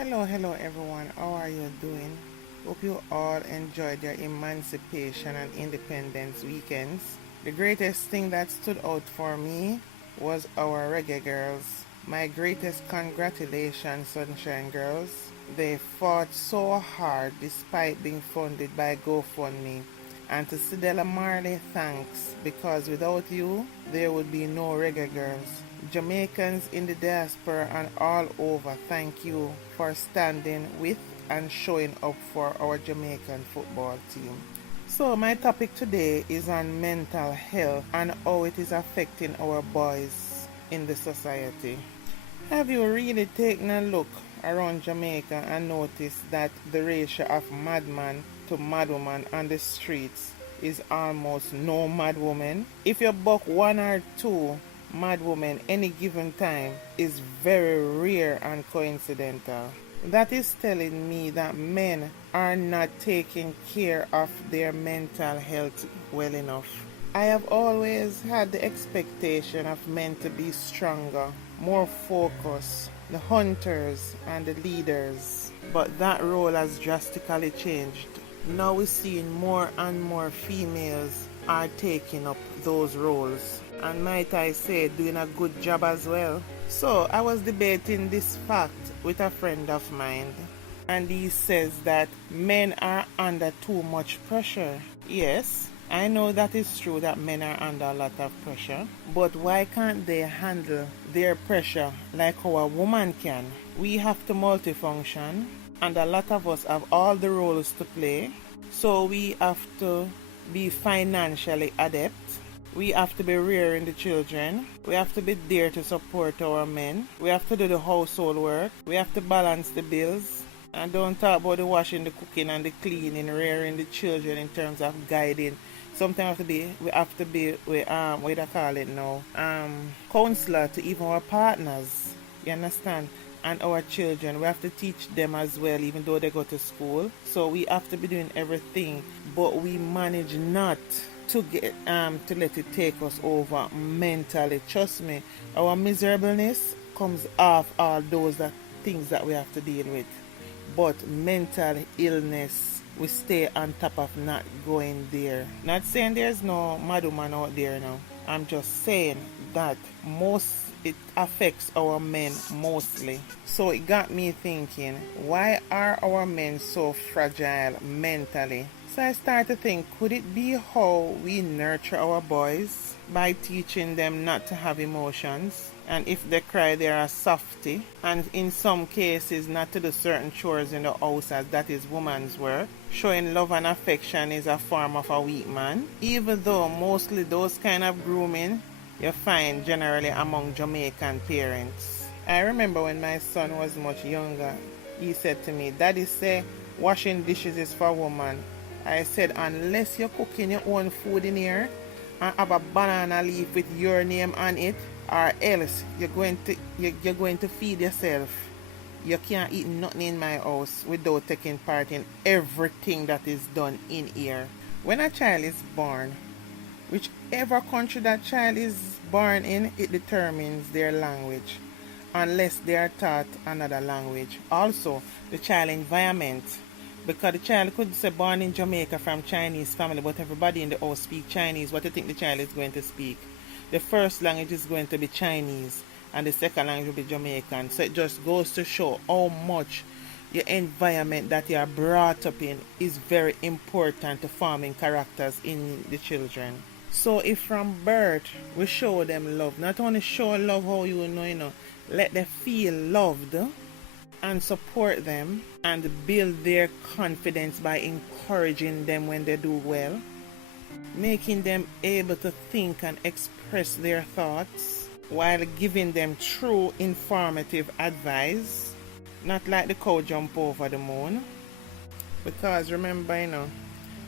Hello everyone. How are you doing? Hope you all enjoyed your emancipation and independence weekends. The greatest thing that stood out for me was our reggae girls. My greatest congratulations, Sunshine Girls. They fought so hard despite being funded by GoFundMe. And to Sidella Marley, thanks, because without you, there would be no reggae girls. Jamaicans in the diaspora and all over, thank you for standing with and showing up for our Jamaican football team. So my topic today is on mental health and how it is affecting our boys in the society. Have you really taken a look around Jamaica and noticed that the ratio of madman to madwoman on the streets is almost no madwoman? If you buck one or two madwomen any given time is very rare and coincidental. That is telling me that men are not taking care of their mental health well enough. I have always had the expectation of men to be stronger, more focused, the hunters and the leaders. But that role has drastically changed. Now we're seeing more and more females are taking up those roles. And might I say, doing a good job as well. So I was debating this fact with a friend of mine. And he says that men are under too much pressure. Yes, I know that is true that men are under a lot of pressure, but why can't they handle their pressure like how a woman can? We have to multifunction, and a lot of us have all the roles to play, so we have to be financially adept, we have to be rearing the children, we have to be there to support our men, we have to do the household work, we have to balance the bills, and don't talk about the washing, the cooking, and the cleaning, rearing the children in terms of guiding. Sometimes we have to be what do I call it now? Counselor to even our partners. You understand? And our children. We have to teach them as well, even though they go to school. So we have to be doing everything, but we manage not to get to let it take us over mentally. Trust me, our miserableness comes off all those things that we have to deal with. But mental illness, we stay on top of not going there. Not saying there's no madwoman out there now. I'm just saying that it affects our men mostly. So it got me thinking, why are our men so fragile mentally? So I started to think, could it be how we nurture our boys by teaching them not to have emotions? And if they cry, they are a softie. And in some cases, not to do certain chores in the house, as that is woman's work. Showing love and affection is a form of a weak man. Even though mostly those kind of grooming you find generally among Jamaican parents. I remember when my son was much younger, he said to me, "Daddy say washing dishes is for woman." I said, unless you're cooking your own food in here and have a banana leaf with your name on it, or else you're going to feed yourself. You can't eat nothing in my house without taking part in everything that is done in here. When a child is born, whichever country that child is born in, it determines their language, unless they are taught another language. Also, the child environment. Because the child could say born in Jamaica from Chinese family, but everybody in the house speak Chinese. What do you think the child is going to speak? The first language is going to be Chinese, and the second language will be Jamaican. So it just goes to show how much your environment that you are brought up in is very important to forming characters in the children. So if from birth we show them love, not only show love how you know, let them feel loved and support them and build their confidence by encouraging them when they do well, making them able to think and express their thoughts while giving them true informative advice, not like the cow jump over the moon. Because remember,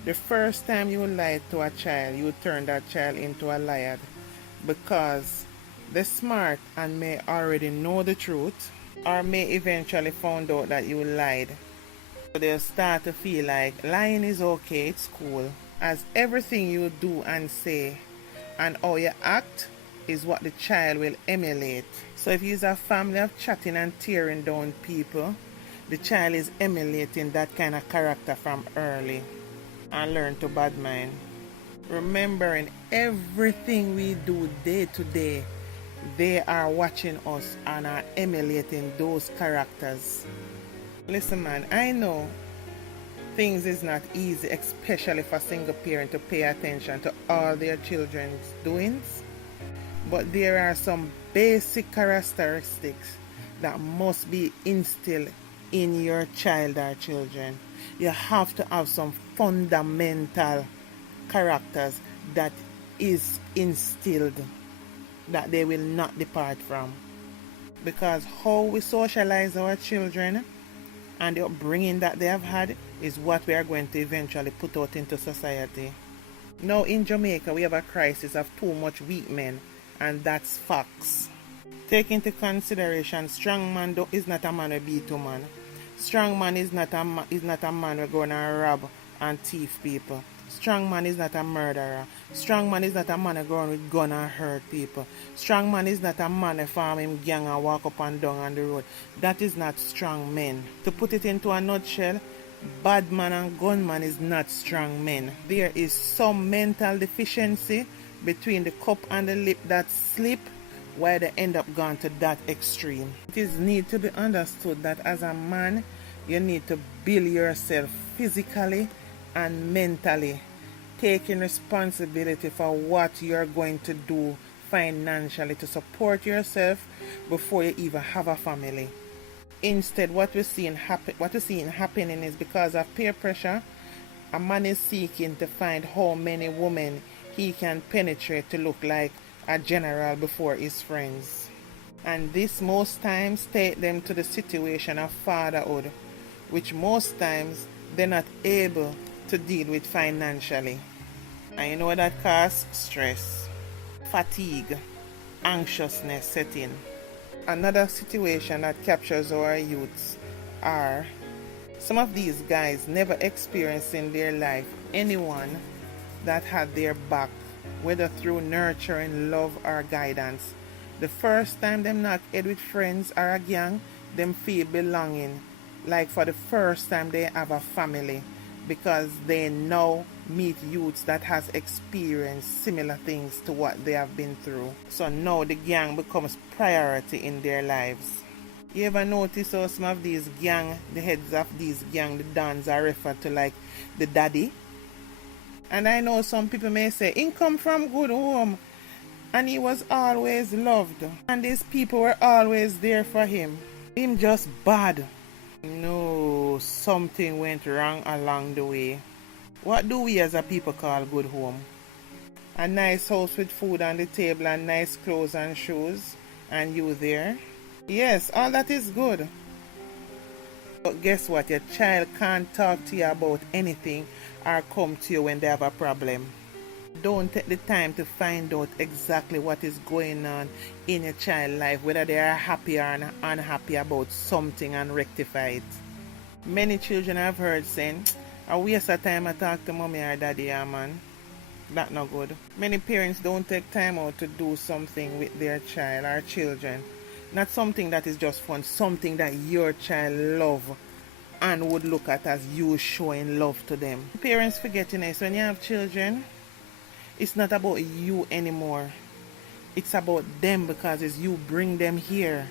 the first time you lie to a child, you turn that child into a liar, because they're smart and may already know the truth, or may eventually find out that you lied. So they'll start to feel like lying is okay, it's cool, as everything you do and say and how you act is what the child will emulate. So if he's a family of chatting and tearing down people, the child is emulating that kind of character from early and learn to bad mind. Remembering everything we do day to day, they are watching us and are emulating those characters. Listen man, I know things is not easy, especially for single parent to pay attention to all their children's doings, but there are some basic characteristics that must be instilled in your child or children. You have to have some fundamental characters that is instilled that they will not depart from. Because how we socialize our children and the upbringing that they have had is what we are going to eventually put out into society. Now in Jamaica we have a crisis of too much weak men, and that's facts. Take into consideration, strong man is not a man who beat a man. Strong man is not a man who go and rob and thief people. Strong man is not a murderer. Strong man is not a man who go with gun and hurt people. Strong man is not a man who farm him gang and walk up and down on the road. That is not strong men. To put it into a nutshell, bad man and gunman is not strong men. There is some mental deficiency between the cup and the lip that slip, why they end up going to that extreme. It is need to be understood that as a man, you need to build yourself physically and mentally, taking responsibility for what you're going to do financially to support yourself before you even have a family. Instead, what we're seeing happening is because of peer pressure, a man is seeking to find how many women he can penetrate to look like a general before his friends. And this most times take them to the situation of fatherhood, which most times they're not able to deal with financially. And you know that causes stress, fatigue, anxiousness setting. Another situation that captures our youths are some of these guys never experienced in their life anyone that had their back, whether through nurturing, love or guidance. The first time them knock head with friends or a gang, them feel belonging, like for the first time they have a family, because they now meet youths that has experienced similar things to what they have been through. So now the gang becomes priority in their lives. You ever notice how some of these gang, the heads of these gang, the dons are referred to like the daddy? And I know some people may say, he come from good home and he was always loved. And these people were always there for him. Him just bad. No, something went wrong along the way. What do we as a people call good home? A nice house with food on the table and nice clothes and shoes, and you there? Yes, all that is good. But guess what? Your child can't talk to you about anything or come to you when they have a problem. Don't take the time to find out exactly what is going on in your child's life, whether they are happy or unhappy about something, and rectify it. Many children have heard saying, I waste of time I talk to mommy or daddy, yeah man. That's not good. Many parents don't take time out to do something with their child or children. Not something that is just fun, something that your child love and would look at as you showing love to them. Parents forgetting this, when you have children, it's not about you anymore. It's about them, because it's you bring them here.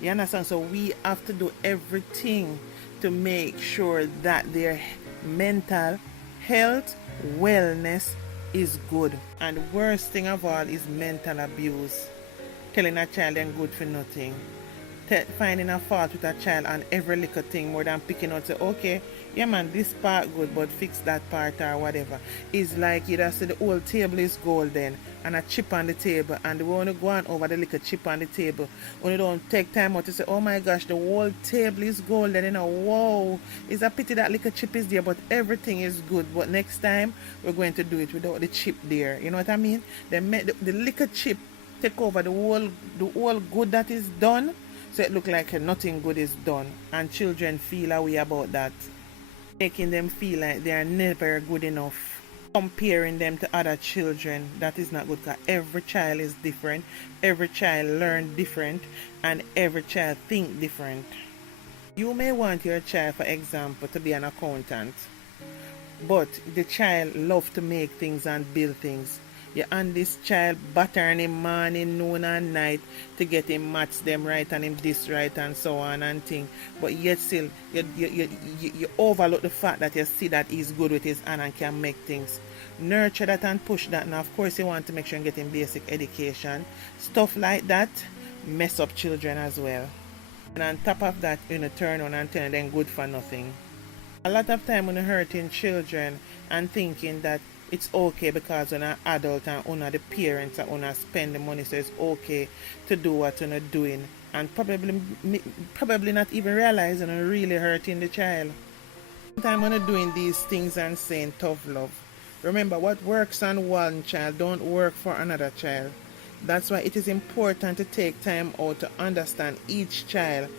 You understand? So we have to do everything to make sure that their mental health, wellness is good. And the worst thing of all is mental abuse. Telling a child they're good for nothing. Finding a fault with a child on every little thing more than picking out, say, okay, yeah man, this part good, but fix that part or whatever. It's like you just say the whole table is golden and a chip on the table, and they want to go on over the little chip on the table. When you don't take time out to say, oh my gosh, the whole table is golden, you know, whoa, it's a pity that little chip is there, but everything is good. But next time, we're going to do it without the chip there. You know what I mean? They make the little chip take over the whole good that is done, so it look like nothing good is done, and children feel a way about that, making them feel like they are never good enough, comparing them to other children. That is not good, because every child is different, every child learn different, and every child think different. You may want your child, for example, to be an accountant, but the child loves to make things and build things. You and this child battering him morning, noon and night to get him maths them right and him this right and so on and thing. But yet still you overlook the fact that you see that he's good with his hand and can make things. Nurture that and push that. Now of course you want to make sure you get him basic education. Stuff like that mess up children as well. And on top of that, you turn on and tell them good for nothing. A lot of time when you're hurting children and thinking that it's okay because when an adult and one of the parents and one spend the money, so it's okay to do what you're doing, and probably not even realizing you're really hurting the child. Sometimes when you're doing these things and saying tough love, remember what works on one child don't work for another child. That's why it is important to take time out to understand each child.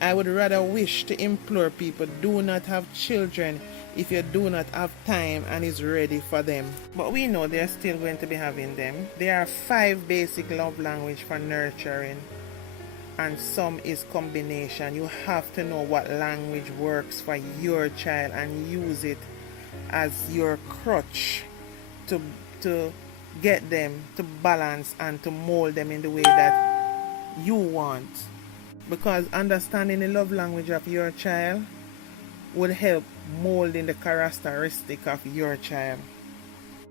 I would rather wish to implore people, do not have children if you do not have time and is ready for them. But we know they're still going to be having them. There are 5 basic love language for nurturing, and some is combination. You have to know what language works for your child and use it as your crutch to get them to balance and to mold them in the way that you want. Because understanding the love language of your child would help molding the characteristic of your child.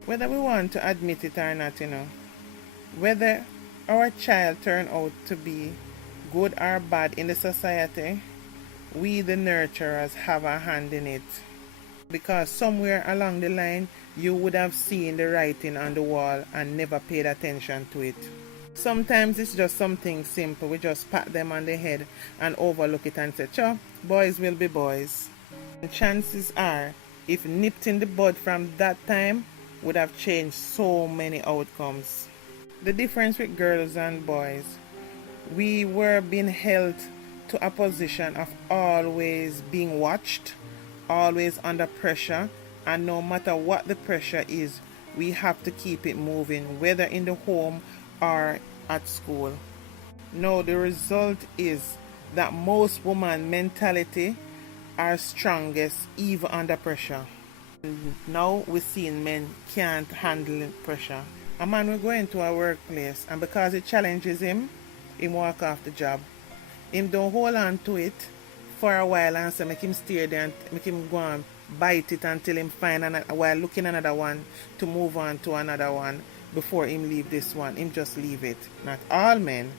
Whether we want to admit it or not, whether our child turn out to be good or bad in the society, we the nurturers have a hand in it. Because somewhere along the line, you would have seen the writing on the wall and never paid attention to it. Sometimes it's just something simple. We just pat them on the head and overlook it and say, "Sure, boys will be boys." And chances are, if nipped in the bud from that time, would have changed so many outcomes. The difference with girls and boys, we were being held to a position of always being watched, always under pressure, and no matter what the pressure is, we have to keep it moving, whether in the home or at school. Now the result is that most women mentality are strongest even under pressure. And now we're seeing men can't handle pressure. A man will go into a workplace and because it challenges him walk off the job. Him don't hold on to it for a while and so make him stay there and make him go and bite it until him find another, while looking another one to move on to another one. Before him leave this one, him just leave it. Not all men,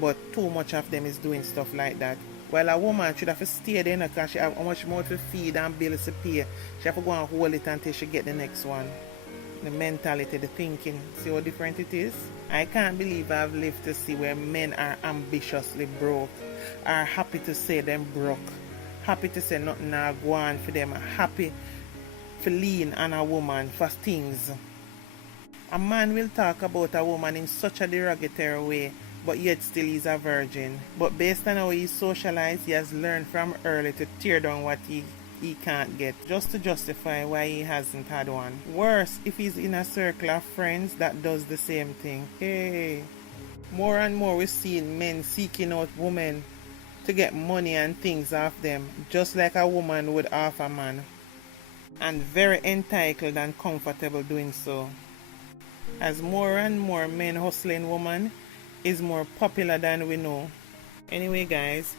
but too much of them is doing stuff like that. While a woman should have to stay there because she have how much more to feed and bills to pay. She have to go and hold it until she get the next one. The mentality, the thinking, see how different it is? I can't believe I've lived to see where men are ambitiously broke, are happy to say them broke, happy to say nothing now go on for them, happy to lean on a woman for things. A man will talk about a woman in such a derogatory way, but yet still he's a virgin. But based on how he's socialized, he has learned from early to tear down what he can't get, just to justify why he hasn't had one. Worse, if he's in a circle of friends that does the same thing. Hey, more and more we're seeing men seeking out women to get money and things off them, just like a woman would off a man. And very entitled and comfortable doing so. As more and more men hustling women is more popular than we know. Anyway guys,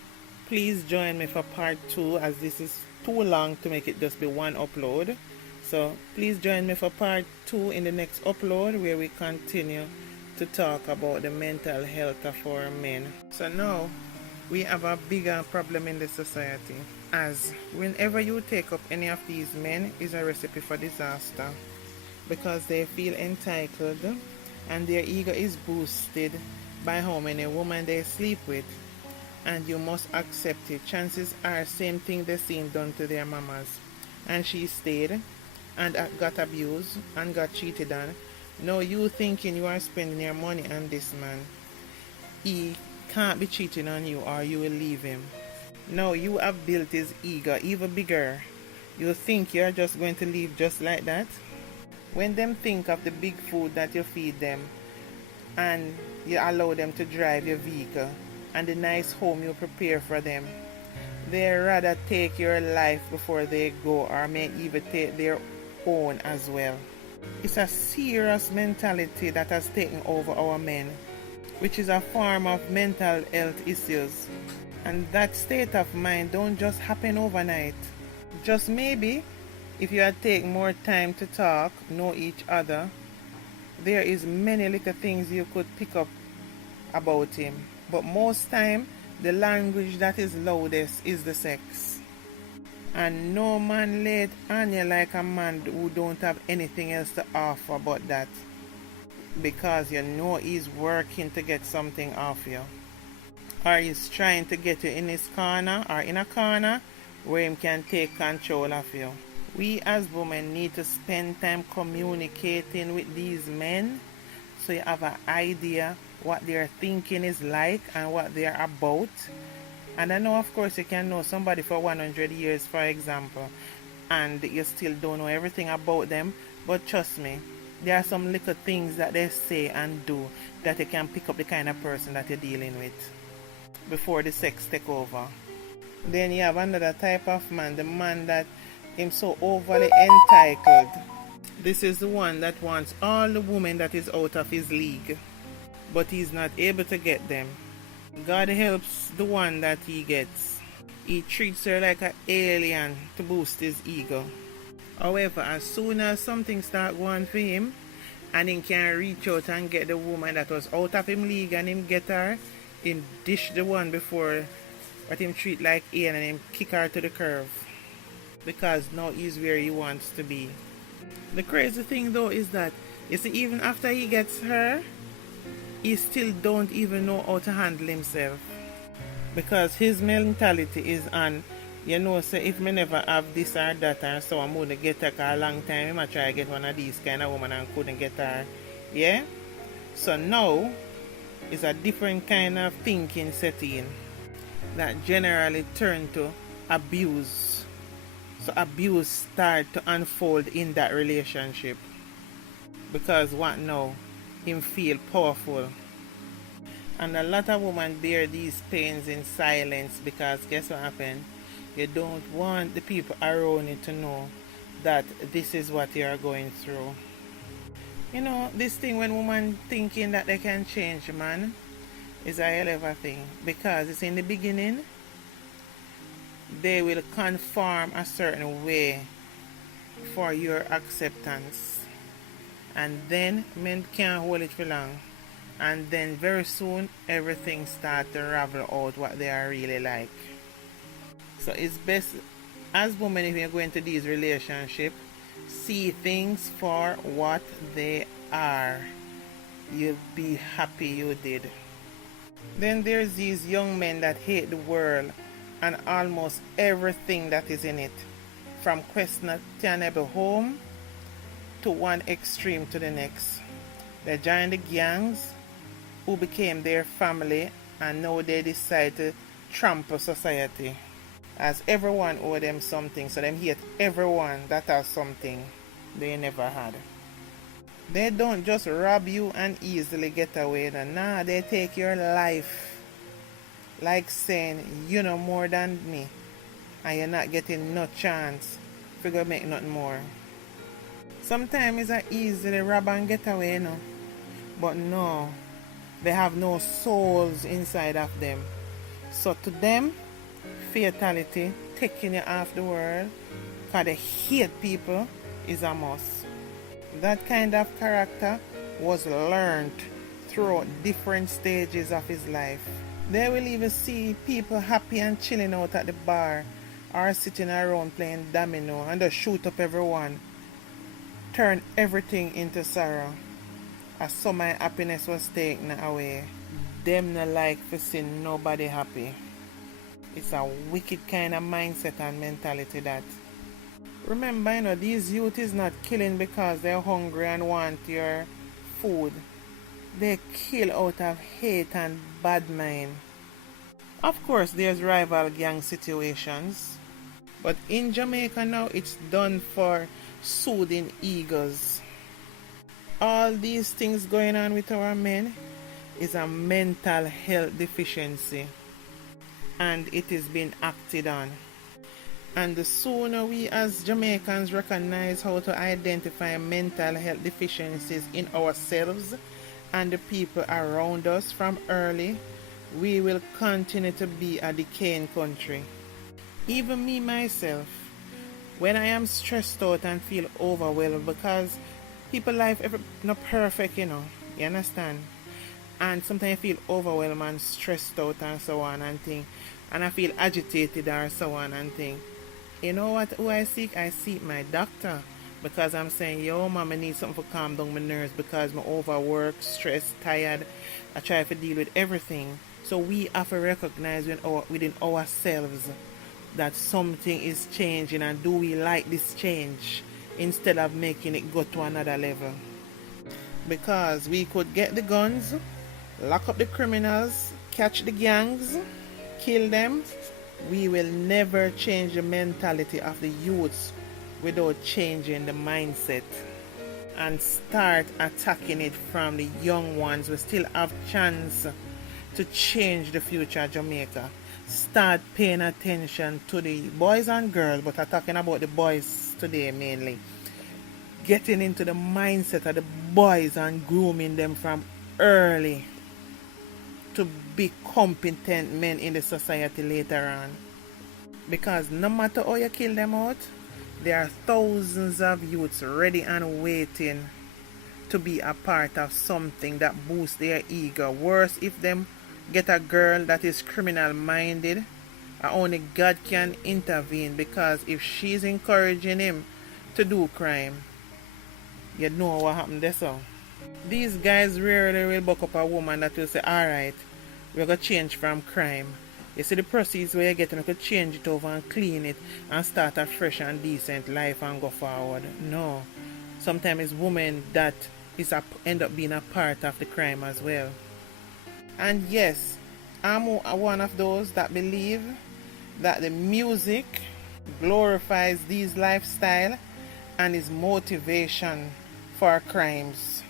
please join me for part 2 as this is too long to make it just be one upload. So please join me for part 2 in the next upload where we continue to talk about the mental health of our men. So now we have a bigger problem in the society, as whenever you take up any of these men is a recipe for disaster. Because they feel entitled and their ego is boosted by how many women they sleep with, and you must accept it. Chances are same thing they seen done to their mamas, and she stayed and got abused and got cheated on. Now you thinking you are spending your money on this man, he can't be cheating on you or you will leave him. Now you have built his ego even bigger. You think you're just going to leave just like that? When them think of the big food that you feed them and you allow them to drive your vehicle and the nice home you prepare for them, They rather take your life before they go, or may even take their own as well. It's a serious mentality that has taken over our men, which is a form of mental health issues. And that state of mind don't just happen overnight. Just maybe if you had taken more time to talk, know each other, there is many little things you could pick up about him. But most time, the language that is loudest is the sex. And no man laid on you like a man who don't have anything else to offer but that. Because you know he's working to get something off you. Or he's trying to get you in his corner or in a corner where he can take control of you. We as women need to spend time communicating with these men so you have an idea what their thinking is like and what they're about. And I know, of course, you can know somebody for 100 years, for example, and you still don't know everything about them, but trust me, there are some little things that they say and do that you can pick up the kind of person that you're dealing with before the sex take over. Then you have another type of man, the man that is so overly entitled. This is the one that wants all the women that is out of his league, but he's not able to get them. God helps the one that he gets. He treats her like an alien to boost his ego. However, as soon as something starts going for him, and he can reach out and get the woman that was out of him league and him get her, him dish the one before what him treat like alien and him kick her to the curve. Because now he's where he wants to be. The crazy thing though is that, you see, even after he gets her, he still don't even know how to handle himself. Because his mentality is on, say if me never have this or that or so I'm gonna get her a long time, I might try to get one of these kind of woman and couldn't get her. Yeah? So now, it's a different kind of thinking setting that generally turn to abuse. So abuse start to unfold in that relationship. Because what now? Him feel powerful. And a lot of women bear these pains in silence because guess what happened? You don't want the people around you to know that this is what you are going through. This thing when women thinking that they can change, man, is a hell of a thing. Because it's in the beginning, they will conform a certain way for your acceptance. And then men can't hold it for long. And then very soon everything starts to ravel out what they are really like. So it's best as women, if you're going to these relationships, see things for what they are. You'll be happy you did. Then there's these young men that hate the world and almost everything that is in it. From questionable home to one extreme to the next. They joined the gangs who became their family and now they decide to trample society. As everyone owe them something, so them hate everyone that has something they never had. They don't just rob you and easily get away. Nah, they take your life. Like saying, you know more than me and you're not getting no chance to go make nothing more. Sometimes it's easy to rob and get away, but no, they have no souls inside of them. So to them, fatality, taking you off the world, because they hate people, is a must. That kind of character was learned through different stages of his life. They will even see people happy and chilling out at the bar or sitting around playing domino and just shoot up everyone. Turn everything into sorrow. As so my happiness was taken away. Them no like to see nobody happy. It's a wicked kind of mindset and mentality that. Remember, these youth is not killing because they're hungry and want your food. They kill out of hate and bad mind. Of course, there's rival gang situations. But in Jamaica now, it's done for soothing egos. All these things going on with our men is a mental health deficiency. and it is being acted on. And the sooner we as Jamaicans recognize how to identify mental health deficiencies in ourselves and the people around us from early, we will continue to be a decaying country. Even me myself, when I am stressed out and feel overwhelmed, because people life not perfect, you understand? And sometimes I feel overwhelmed and stressed out and so on and thing, and I feel agitated or so on and thing. You know what? Who I seek? I seek my doctor, because I'm saying, yo, mom, I need something to calm down my nerves because I'm overworked, stressed, tired. I try to deal with everything. So we have to recognize within ourselves that something is changing, and do we like this change instead of making it go to another level? Because we could get the guns, lock up the criminals, catch the gangs, kill them. We will never change the mentality of the youths without changing the mindset and start attacking it from the young ones. We still have chance to change the future of Jamaica. Start paying attention to the boys and girls, but I'm talking about the boys today mainly. Getting into the mindset of the boys and grooming them from early to be competent men in the society later on. Because no matter how you kill them out, there are thousands of youths ready and waiting to be a part of something that boosts their ego. Worse, if them get a girl that is criminal minded, only God can intervene, because if she's encouraging him to do crime, you know what happened there. So these guys rarely will buck up a woman that will say, alright, we're going to change from crime. You see the proceeds where you get, and you could change it over and clean it and start a fresh and decent life and go forward. No. Sometimes it's women that end up being a part of the crime as well. And yes, I'm one of those that believe that the music glorifies these lifestyle and is motivation for crimes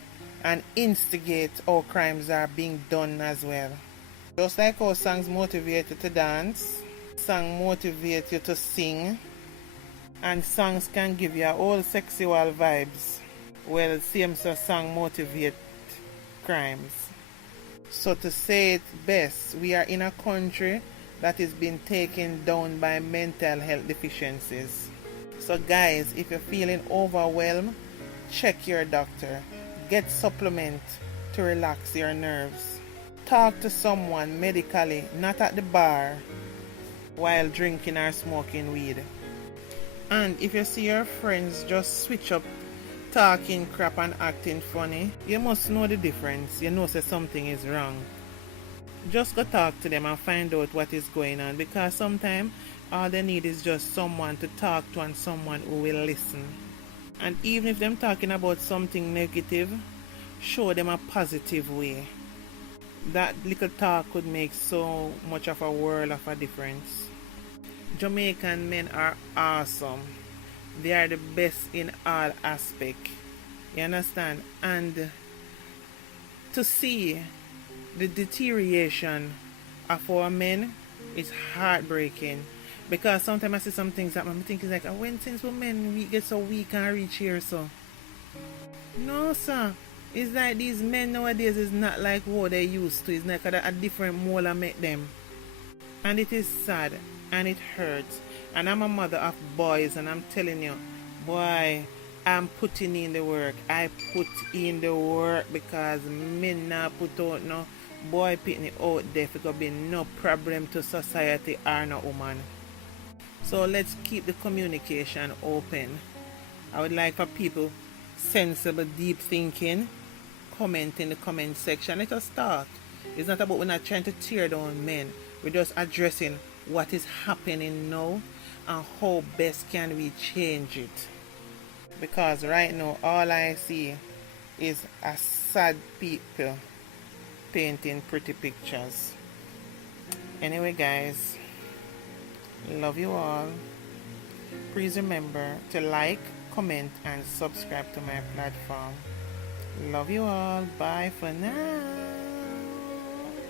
and instigate how crimes are being done as well. Just like how songs motivate you to dance, songs motivate you to sing, and songs can give you all sexual vibes. Well, same so song motivate crimes. So to say it best, we are in a country that is being taken down by mental health deficiencies. So guys, if you're feeling overwhelmed, check your doctor. Get supplement to relax your nerves. Talk to someone medically, not at the bar while drinking or smoking weed. And if you see your friends just switch up talking crap and acting funny, you must know the difference. You know that something is wrong. Just go talk to them and find out what is going on, because sometimes all they need is just someone to talk to and someone who will listen. And even if them talking about something negative, show them a positive way. That little talk could make so much of a world of a difference. Jamaican men are awesome. They are the best in all aspects. You understand? And to see the deterioration of our men is heartbreaking. Because sometimes I see some things that I'm thinking like, when since we men we get so weak and reach here, so. No, sir. It's like these men nowadays is not like what they used to. It's like a different mold I make them. And it is sad and it hurts. And I'm a mother of boys, and I'm telling you, boy, I'm putting in the work. I put in the work because men not put out no boy putting it out there. It could be no problem to society or no woman. So let's keep the communication open. I would like for people sensible, deep thinking, comment in the comment section. Let us talk. It's not about we're not trying to tear down men. We're just addressing what is happening now and how best can we change it. Because right now all I see is a sad people painting pretty pictures. Anyway guys, love you all. Please remember to like, comment and subscribe to my platform. Love you all. Bye for now.